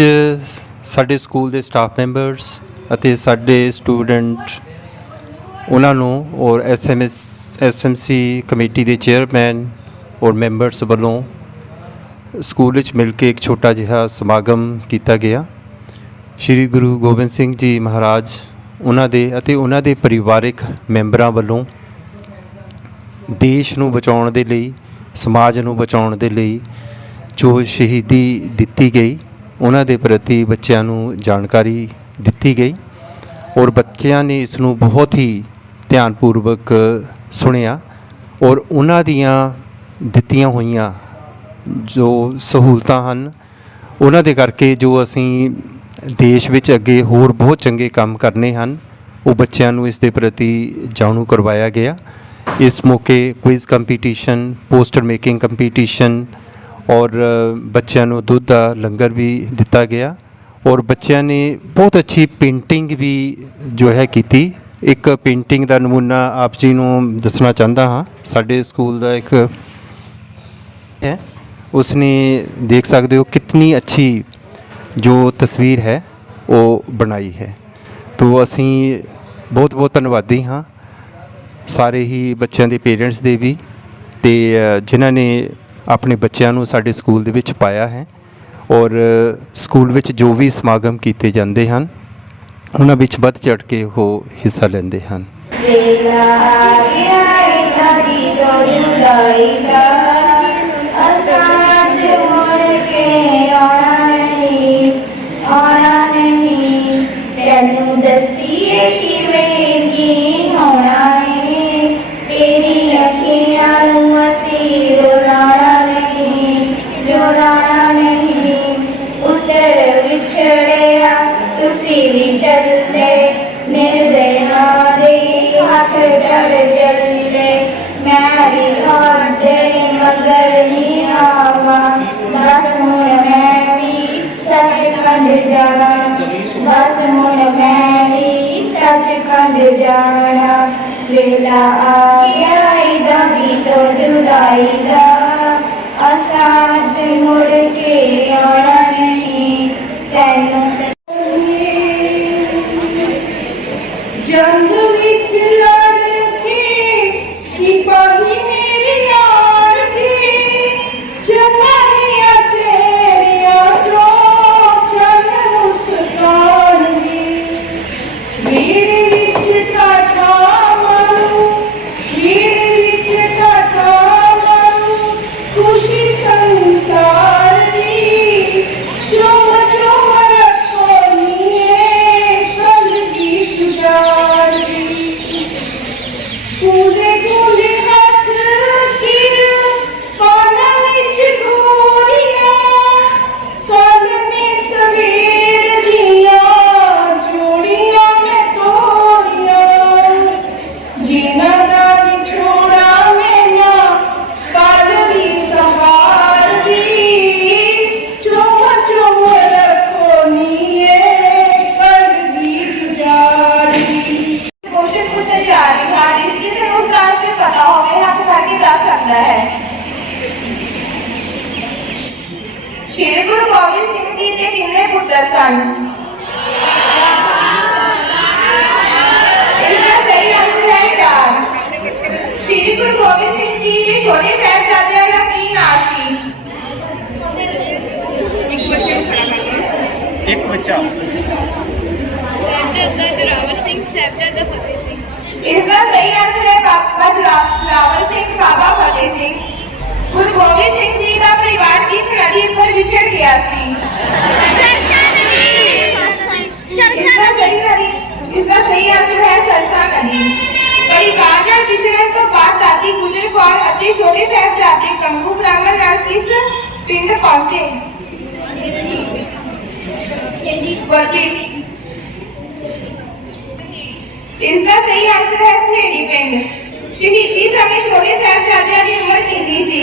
ਸਾਡੇ ਸਕੂਲ ਦੇ staff members ਅਤੇ ਸਾਡੇ ਸਟੂਡੈਂਟ ਉਹਨਾਂ ਨੂੰ ਔਰ ਐਸਐਮਐਸ ਐਸਐਮਸੀ ਕਮੇਟੀ ਦੇ ਚੇਅਰਮੈਨ ਔਰ ਮੈਂਬਰਸ ਵੱਲੋਂ ਸਕੂਲ ਵਿੱਚ ਮਿਲ ਕੇ ਇੱਕ ਛੋਟਾ ਜਿਹਾ ਸਮਾਗਮ ਕੀਤਾ ਗਿਆ। ਸ੍ਰੀ ਗੁਰੂ ਗੋਬਿੰਦ ਸਿੰਘ ਜੀ ਮਹਾਰਾਜ ਉਹਨਾਂ ਦੇ ਅਤੇ ਉਹਨਾਂ ਦੇ ਪਰਿਵਾਰਿਕ ਮੈਂਬਰਾਂ ਵੱਲੋਂ ਦੇਸ਼ ਨੂੰ ਬਚਾਉਣ ਦੇ ਲਈ, ਸਮਾਜ ਨੂੰ ਬਚਾਉਣ ਦੇ ਲਈ ਜੋ ਸ਼ਹੀਦੀ ਦਿੱਤੀ ਗਈ। ਉਹਨਾਂ ਦੇ ਪ੍ਰਤੀ ਬੱਚਿਆਂ ਨੂੰ ਜਾਣਕਾਰੀ ਦਿੱਤੀ ਗਈ ਔਰ ਬੱਚਿਆਂ ਨੇ ਇਸ ਨੂੰ ਬਹੁਤ ਹੀ ਧਿਆਨਪੂਰਵਕ ਸੁਣਿਆ ਔਰ ਉਹਨਾਂ ਦੀਆਂ ਦਿੱਤੀਆਂ ਹੋਈਆਂ ਜੋ ਸਹੂਲਤਾਂ ਹਨ, ਉਹਨਾਂ ਦੇ ਕਰਕੇ ਜੋ ਅਸੀਂ ਦੇਸ਼ ਵਿੱਚ ਅੱਗੇ ਹੋਰ ਬਹੁਤ ਚੰਗੇ ਕੰਮ ਕਰਨੇ ਹਨ, ਉਹ ਬੱਚਿਆਂ ਨੂੰ ਇਸ ਦੇ ਪ੍ਰਤੀ ਜਾਣੂ ਕਰਵਾਇਆ ਗਿਆ। ਇਸ ਮੌਕੇ quiz competition poster making competition ਔਰ ਬੱਚਿਆਂ ਨੂੰ ਦੁੱਧ ਦਾ ਲੰਗਰ ਵੀ ਦਿੱਤਾ ਗਿਆ। ਔਰ ਬੱਚਿਆਂ ਨੇ ਬਹੁਤ ਅੱਛੀ ਪੇਂਟਿੰਗ ਵੀ ਜੋ ਹੈ ਕੀਤੀ। ਇੱਕ ਪੇਂਟਿੰਗ ਦਾ ਨਮੂਨਾ ਆਪ ਜੀ ਨੂੰ ਦੱਸਣਾ ਚਾਹੁੰਦਾ ਹਾਂ। ਸਾਡੇ ਸਕੂਲ ਦਾ ਇੱਕ ਹੈ। ਉਸਨੇ ਦੇਖ ਸਕਦੇ ਹੋ ਕਿਤਨੀ ਅੱਛੀ ਜੋ ਤਸਵੀਰ ਹੈ, ਉਹ ਬਣਾਈ ਹੈ। ਤੋ ਅਸੀਂ ਬਹੁਤ ਬਹੁਤ ਧੰਨਵਾਦੀ ਹਾਂ। ਸਾਰੇ ਹੀ ਬੱਚਿਆਂ ਦੇ ਪੇਰੈਂਟਸ ਦੇ ਵੀ। ਤੇ ਜਿਨ੍ਹਾਂ ਨੇ ਆਪਣੇ ਬੱਚਿਆਂ ਨੂੰ ਸਾਡੇ ਸਕੂਲ ਦੇ ਵਿੱਚ ਪਾਇਆ ਹੈ ਔਰ ਸਕੂਲ ਵਿੱਚ ਜੋ ਵੀ ਸਮਾਗਮ ਕੀਤੇ ਜਾਂਦੇ ਹਨ, ਉਹਨਾਂ ਵਿੱਚ ਵੱਧ ਚੜ ਕੇ ਉਹ ਹਿੱਸਾ ਲੈਂਦੇ ਹਨ। ਵੇਲਾ ਆ Asa de morte e ora 不累 Shri Guru Gobind Singh ji ਦੇ ਕਿੰਨੇ ਪੁੱਤਰ ਸਨ। ਇਹਦਾ ਸਹੀ answer ਹੈ ਚਾਰ। ਸ਼੍ਰੀ ਗੁਰੂ ਗੋਬਿੰਦ ਸਿੰਘ ਜੀ ਦੇ ਛੋਟੇ ਸਾਹਿਬਜ਼ਾਦਿਆਂ ਦਾ ਕੀ ਨਾਮ ਸੀ? ਇੱਕ ਬੱਚਾ ਸਾਹਿਬਜ਼ਾਦਾ ਜੋਰਾਵਰ ਸਿੰਘ ਸਾਹਿਬਜ਼ਾਦਾ ਫਤਿਹ ਸਿੰਘ। ਇਸਦਾ ਸਹੀ answer ਹੈ ਬਾਬਾ ਜਲਾਵਰ ਸਿੰਘ इसका सही आंसर है सरसा नदी परिभाषा विचरण तो बात आती गुजर कौर अति छोटे साहबजादे कंगू ब्राह्मण नाल किस पिंड पहुँचे? इनका सही आंसर है स्नेडी पिंड। इस समय छोटे साहबजादे की उम्र कितनी थी?